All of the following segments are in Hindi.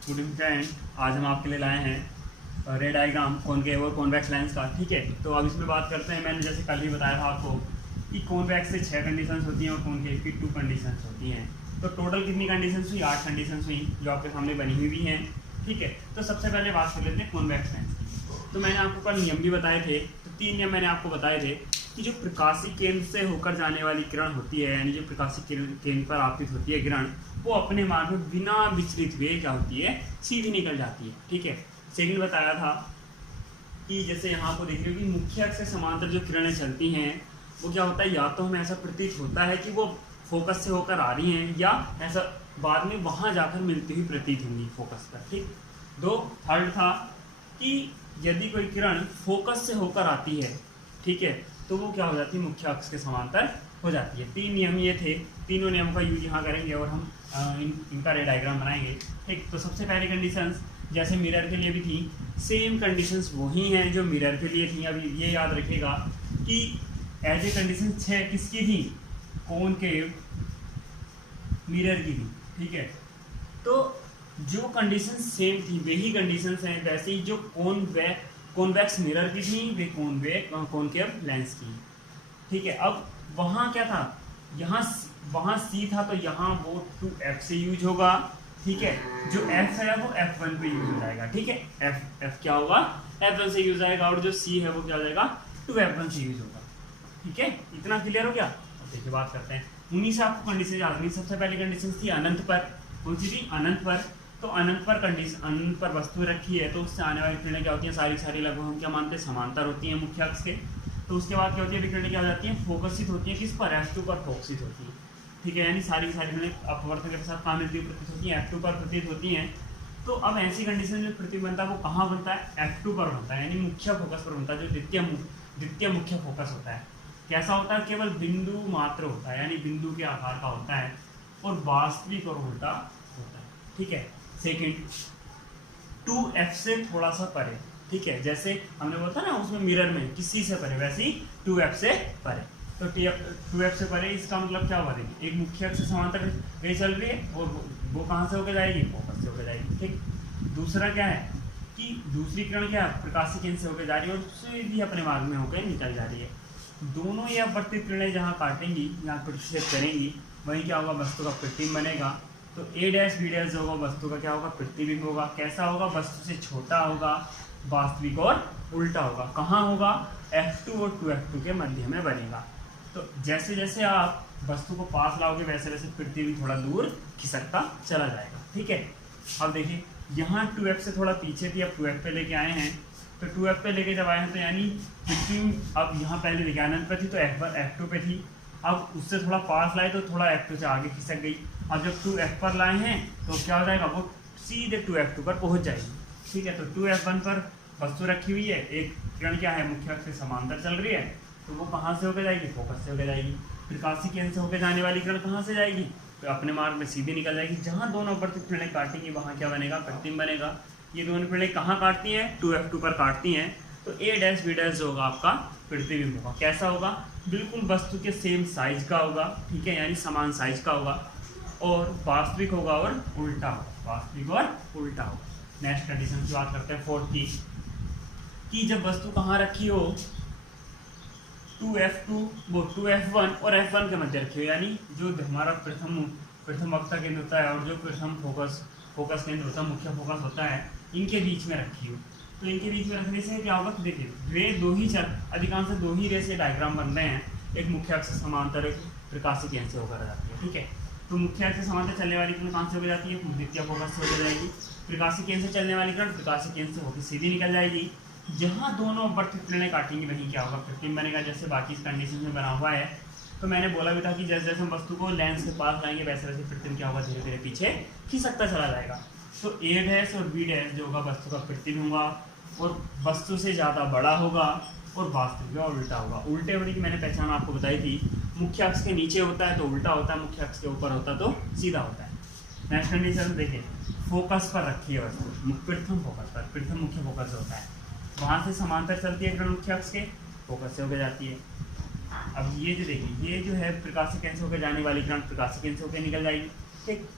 गुड इवनिंग फ्रेंड, आज हम आपके लिए लाए हैं रे डायग्राम कॉनकेव और कॉन्वेक्स लेंस का। ठीक है, तो अब इसमें बात करते हैं। मैंने जैसे कल ही बताया था आपको कि कॉन्वेक्स से 6 कंडीशंस होती हैं और कॉनकेव की 2 कंडीशंस होती हैं। तो टोटल कितनी कंडीशंस हुई? 8 कंडीशंस हुई जो आपके सामने बनी हुई भी हैं। ठीक है, तो सबसे पहले बात कर लेते हैं कॉन्वेक्स लेंस की। तो मैंने आपको कल नियम भी बताए थे, तो 3 नियम मैंने आपको बताए थे कि जो प्रकाशिक केंद्र से होकर जाने वाली किरण होती है, यानी जो प्रकाशिक केंद्र पर आपतित होती है किरण, वो अपने मार्ग में बिना विचलित हुए क्या होती है, सीधी निकल जाती है। ठीक है, सेकंड बताया था कि जैसे यहाँ को देख रहे हो कि मुख्य अक्ष से समांतर जो किरणें चलती हैं वो क्या होता है, या तो हमें ऐसा प्रतीत होता है कि वो फोकस से होकर आ रही हैं, या ऐसा बाद में वहाँ जाकर मिलती हुई प्रतीत होंगी फोकस पर। ठीक, थर्ड था कि यदि कोई किरण फोकस से होकर आती है, ठीक है, तो वो क्या हो जाती है, मुख्य अक्ष के समांतर हो जाती है। 3 नियम ये थे, तीनों नियम का यूज यहाँ करेंगे और हम इनका रे डायग्राम बनाएंगे। ठीक, तो सबसे पहली कंडीशंस जैसे मिरर के लिए भी थी, सेम कंडीशंस वही हैं जो मिरर के लिए थी। अभी ये याद रखिएगा कि एज ए कंडीशन 6 किसकी थी, कॉनकेव मिरर की थी। ठीक है, तो जो कंडीशन सेम थी वही कंडीशंस हैं, वैसे ही जो कॉन्वेक्स मिरर की थी वे कॉनकेव लेंस की। ठीक है, अब वहाँ क्या था, वहाँ सी था तो यहाँ वो 2f से यूज होगा। ठीक है, जो f है वो f1 पे यूज हो जाएगा। ठीक है, f क्या होगा, f1 से यूज आएगा, और जो c है वो क्या हो जाएगा, 2f1 से यूज होगा। ठीक है, इतना क्लियर हो गया। अब देखिए बात करते हैं, उन्हीं से आपको कंडीशन याद रखनी। सबसे पहली कंडीशन थी अनंत पर। कौन सी थी? अनंत पर। तो अनंत पर कंडीशन, अनंत पर वस्तु रखी है तो उससे आने वाली किरणें क्या होती हैं, सारी लगभग हम क्या मानते हैं, समांतर होती हैं मुख्य अक्ष के। तो उसके बाद क्या होती है, विकिरण क्या हो जाती है, फोकसित होती है किस पर, F2 पर फोकसित होती है। ठीक है, यानी सारी किरणें अपवर्तक के साथ कहाँ मिलती है, प्रतीत होती है, F2 पर प्रतीत होती हैं। तो अब ऐसी कंडीशन में प्रतीक बनता है वो कहाँ बनता है, F2 पर बनता है, यानी मुख्य फोकस पर बनता है, जो द्वितीय मुख्य फोकस होता है। कैसा होता है, केवल बिंदु मात्र होता है, यानी बिंदु के आकार का होता है, और वास्तविक और उल्टा होता है। ठीक है, सेकेंड 2f से थोड़ा सा परे। ठीक है, जैसे हमने बोला ना उसमें मिरर में किसी से परे, वैसे ही 2f से परे। तो 2f से परे इसका मतलब क्या हुआ, देखिए एक मुख्य अक्ष से समांतर रे चल रही है और वो कहाँ से होकर जाएगी, फोकस से होकर जाएगी। ठीक, दूसरा क्या है कि दूसरी किरण क्या है, प्रकाशिक केंद्र से होकर जा रही है और उससे भी अपने मार्ग में होकर निकल जा रही है। दोनों ये अपवर्तित किरणें जहाँ काटेंगी, जहाँ प्रतिच्छेद करेंगी, वहीं क्या होगा, वस्तु का प्रतिबिंब बनेगा। तो a डैश b डैश जो होगा वस्तु का क्या होगा, प्रतिबिंब होगा। कैसा होगा, वस्तु से छोटा होगा, वास्तविक और उल्टा होगा। कहाँ होगा, F2 और 2F2 के मध्य में बनेगा। तो जैसे जैसे आप वस्तु को पास लाओगे वैसे वैसे प्रतिबिंब थोड़ा दूर खिसकता चला जाएगा। ठीक है, अब देखिए यहाँ 2f से थोड़ा पीछे थी, अब 2f पे लेके आए हैं। तो 2f पे लेके जब आए हैं तो यानी प्रतिबिंब अब यहाँ पहले देखिए अनंत पे थी तो F2 पे थी, अब उससे थोड़ा पास लाए तो थोड़ा F2 से आगे खिसक गई। अब जब 2f पर लाए हैं तो क्या हो जाएगा, वो सीधे 2f2 पर पहुंच जाएगी। ठीक है, तो 2f1 पर वस्तु रखी हुई है, एक किरण क्या है, मुख्य अक्ष से समांतर चल रही है, तो वो कहाँ से होकर जाएगी, फोकस से होकर जाएगी। प्रकाशिक केंद्र से होकर जाने वाली किरण कहाँ से जाएगी, तो अपने मार्ग में सीधी निकल जाएगी। जहाँ दोनों अपवर्तित किरणें काटेंगी वहाँ क्या बनेगा, प्रतिबिंब बनेगा। ये दोनों किरणें कहाँ काटती हैं, 2f2 पर काटती हैं, तो a डैश b डैश जो होगा आपका प्रतिबिंब होगा। कैसा होगा, बिल्कुल वस्तु के सेम साइज का होगा। ठीक है, यानी समान साइज का होगा, और वास्तविक होगा और उल्टा होगा, वास्तविक और उल्टा होगा। नेक्स्ट कंडीशन की बात करते हैं, फोर्थ की, कि जब वस्तु कहाँ रखी हो, 2f2 वो 2f1 और f1 के मध्य रखी हो, यानी जो हमारा प्रथम वक्ता केंद्र होता है और जो प्रथम फोकस केंद्र होता है, मुख्य फोकस होता है, इनके बीच में रखी हो। तो इनके बीच में रखने से क्या होगा, तो देखिए रे दो ही अधिकांश दो ही रे से डायग्राम बन रहे हैं, एक मुख्य अक्ष से समांतर, एक प्रकाशिक केंद्र से होकर जाती है। ठीक है, तो मुख्य अक्ष से समांतर चलने वाली किरण कहाँ से होकर जाती है, द्वितीय फोकस से होकर जाएगी। प्रकाशिक केंद्र से चलने वाली किरण प्रकाशिक केंद्र से होकर सीधी निकल जाएगी। जहाँ दोनों अपवर्तित किरणें काटेंगी वहीं क्या होगा, प्रतिबिंब बनेगा, जैसे बाकी इस कंडीशन में बना हुआ है। तो मैंने बोला भी था कि जैसे जैसे हम वस्तु को लेंस के पास लाएंगे वैसे वैसे प्रतिबिंब क्या होगा, धीरे धीरे पीछे खिसकता चला जाएगा। तो a डैश और b डैश जो होगा वस्तु का प्रतिबिंब होगा, और वस्तु से ज़्यादा बड़ा होगा, और वास्तविक और उल्टा होगा। उल्टे होने की मैंने पहचान आपको बताई थी, मुख्य अक्ष के नीचे होता है तो उल्टा होता है, मुख्य अक्ष के ऊपर होता है तो सीधा होता है। नेक्स्ट कंडीशन देखिए, फोकस पर रखी है वस्तु, प्रथम फोकस पर, प्रथम मुख्य फोकस होता है, वहाँ से समांतर चलती है किरण मुख्य अक्ष के, फोकस से होकर जाती है। अब ये जो देखिए, ये जो है प्रकाशिक केंद्र से होकर जाने वाली किरण प्रकाशिक केंद्र से होकर निकल जाएगी। ठीक,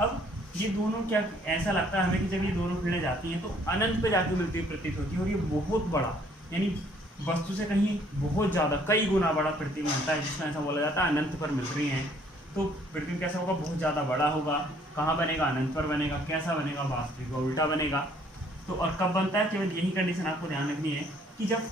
अब ये दोनों क्या ऐसा लगता है हमें कि जब ये दोनों किरणें जाती हैं तो अनंत पे जाके मिलती हुई प्रतीत होती है, और ये बहुत बड़ा यानी वस्तु से कहीं बहुत ज़्यादा कई गुना बड़ा प्रतिबिंब बनता है, जिसमें ऐसा बोला जाता है अनंत पर मिल रही हैं। तो प्रतिबिंब कैसा होगा, बहुत ज़्यादा बड़ा होगा। कहाँ बनेगा, अनंत पर बनेगा। कैसा बनेगा, वास्तविक का उल्टा बनेगा। तो और कब बनता है, केवल यही कंडीशन आपको ध्यान रखनी है कि जब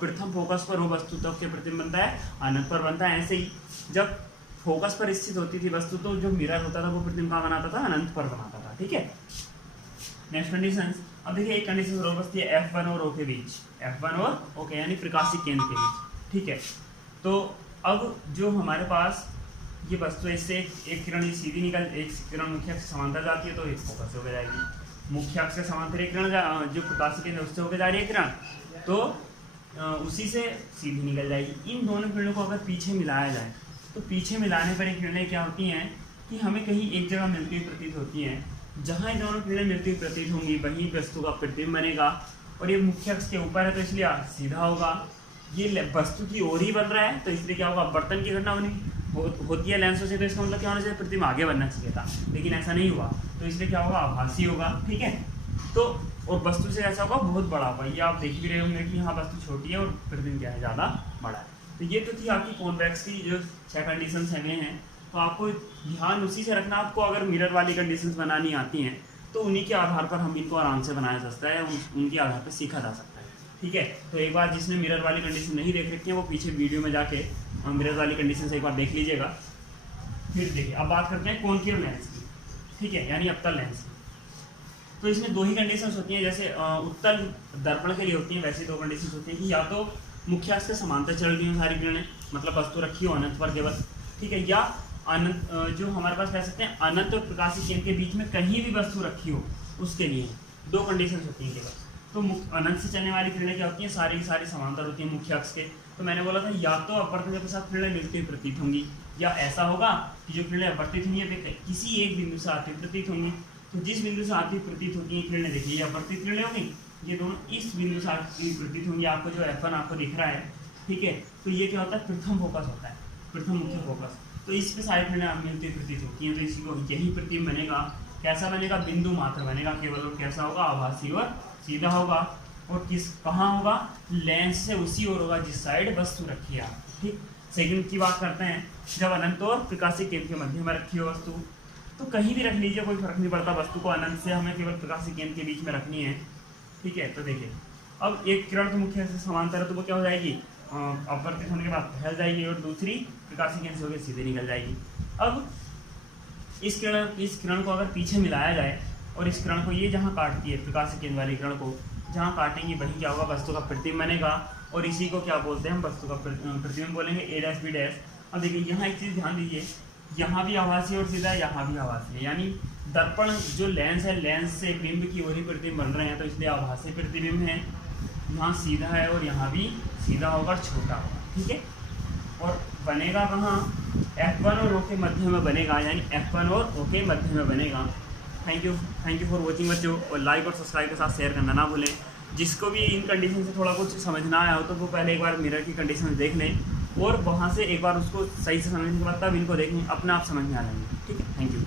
प्रथम फोकस पर हो वस्तु तब क्या प्रतिबिंब बनता है, अनंत पर बनता है। ऐसे ही जब फोकस पर स्थित होती थी वस्तु तो जो मिरर होता था वो प्रतिबिंब कहाँ बनाता था, अनंत पर बनाता था। ठीक है, नेक्स्ट कंडीशन। अब देखिए एक कंडीशन और बचती है F1 और O के बीच, F1 और O के यानी प्रकाशिक केंद्र के बीच। ठीक है, तो अब जो हमारे पास ये वस्तु है, इससे एक किरण ये सीधी निकल, एक किरण मुख्य अक्ष से समांतर जाती है तो एक फोकस होकर जाएगी। मुख्य अक्ष से समांतर एक किरण जो प्रकाशिक केंद्र उससे होकर जा रही है किरण, तो उसी से सीधी निकल जाएगी। इन दोनों किरणों को अगर पीछे मिलाया जाए तो पीछे मिलाने पर ये किरणें क्या होती हैं कि हमें कहीं एक जगह मिलती हुई प्रतीत होती हैं। जहाँ ये दोनों किरणें मिलती हुई प्रतीत होंगी वहीं वस्तु का प्रतिबिंब बनेगा, और ये मुख्य अक्ष के ऊपर है तो इसलिए सीधा होगा। ये वस्तु की ओर ही बन रहा है तो इसलिए क्या होगा, अपवर्तन की घटना होती है लेंसों से, तो इसका मतलब क्या होना चाहिए, प्रतिबिंब आगे बनना चाहिए था, लेकिन ऐसा नहीं हुआ तो इसलिए क्या होगा, आभासी होगा। ठीक है, तो और वस्तु से ऐसा होगा बहुत बड़ा होगा। ये आप देख भी रहे होंगे कि यहाँ वस्तु छोटी है और प्रतिबिंब क्या है, ज़्यादा बड़ा है। तो ये तो थी आपकी कॉन्वेक्स की जो 6 कंडीशंस हैं। तो आपको ध्यान उसी से रखना, आपको अगर मिरर वाली कंडीशंस बनानी आती हैं तो उन्हीं के आधार पर हम इनको आराम से बनाया जा सकता है, उनके आधार पर सीखा जा सकता है। ठीक है, तो एक बार जिसने मिरर वाली कंडीशन नहीं देख रखी है वो पीछे वीडियो में जाके मिरर वाली कंडीशन से एक बार देख लीजिएगा। फिर देखिए अब बात करते हैं कॉन्केव लेंस की। ठीक है, यानी अवतल लेंस की। तो इसमें दो ही कंडीशंस होती हैं, जैसे उत्तल दर्पण के लिए होती हैं वैसे दो कंडीशंस होती हैं कि या तो मुख्य अक्ष के समांतर चल रही हो सारी किरणें, मतलब वस्तु रखी हो अनंत पर केवल। ठीक है, या अनंत जो हमारे पास कह सकते हैं अनंत और प्रकाशिक केंद्र के बीच में कहीं भी वस्तु रखी हो, उसके लिए दो कंडीशंस होती हैं केवल। तो अनंत से चलने वाली किरणें क्या होती हैं, सारी की सारी समांतर होती हैं मुख्य अक्ष के। तो मैंने बोला था या तो अपवर्तन के साथ किरणें मिलती हुई प्रतीत होंगी, या ऐसा होगा कि जो किरणें अपवर्तित होंगी किसी एक बिंदु से आती हुई प्रतीत होंगी। तो जिस बिंदु से आती हुई प्रतीत होती हैं किरणें, देखिए ये अपवर्तित किरणें होंगी, ये दोनों इस बिंदु से आती हुई प्रतीत होंगी। आपको जो F1 आपको दिख रहा है, ठीक है, तो ये क्या होता है, प्रथम फोकस होता है, प्रथम मुख्य फोकस। तो इस पे सारी किरणें मिलती हुई प्रतीत होती हैं, तो इसी को यही प्रतिबिंब बनेगा। कैसा बनेगा, बिंदु मात्र बनेगा केवल, और कैसा होगा, आभासी और सीधा होगा। और किस कहाँ होगा, लेंस से उसी ओर होगा जिस साइड वस्तु रखी है। ठीक, सेकंड की बात करते हैं, जब अनंत और प्रकाशिक केंद्र के मध्य में रखी हो वस्तु, तो कहीं भी रख लीजिए, कोई फर्क नहीं पड़ता। वस्तु को अनंत से हमें केवल प्रकाशिक केंद्र के बीच में रखनी है। ठीक है, तो देखिए अब एक किरण तो मुख्य से समांतर है तो वो क्या हो जाएगी, अपवर्तित होने के बाद फैल जाएगी, और दूसरी प्रकाशिक केंद्र से होकर सीधे निकल जाएगी। अब इस किरण को अगर पीछे मिलाया जाए और इस किरण को ये जहाँ काटती है, प्रकाशिक केंद्र वाली किरण को जहाँ काटेंगे वहीं क्या होगा, वस्तु का प्रतिबिंब बनेगा, और इसी को क्या बोलते हैं हम, वस्तु का प्रतिबिंब बोलेंगे, A', B'। अब देखिए यहाँ एक चीज़ ध्यान दीजिए, यहाँ भी आभासी और सीधा, यहाँ भी आभासी है, यानी दर्पण जो लेंस है, लेंस से बिंब की ओर ही प्रतिबिंब बन रहे हैं, तो इसलिए आभासी प्रतिबिंब है। यहाँ सीधा है और यहाँ भी सीधा होगा, छोटा होगा। ठीक है, और बनेगा कहाँ, F1 और O के मध्य में बनेगा, यानी F1 और O के मध्य में बनेगा। थैंक यू फॉर वॉचिंग बच्चों, और लाइक और सब्सक्राइब के साथ शेयर करना ना भूलें। जिसको भी इन कंडीशन से थोड़ा कुछ समझना आया हो तो वो पहले एक बार मिरर की कंडीशन देख लें, और वहाँ से एक बार उसको सही से समझने के बाद तब इनको देखें, अपने आप समझ में आ जाएंगे। ठीक है, थैंक यू।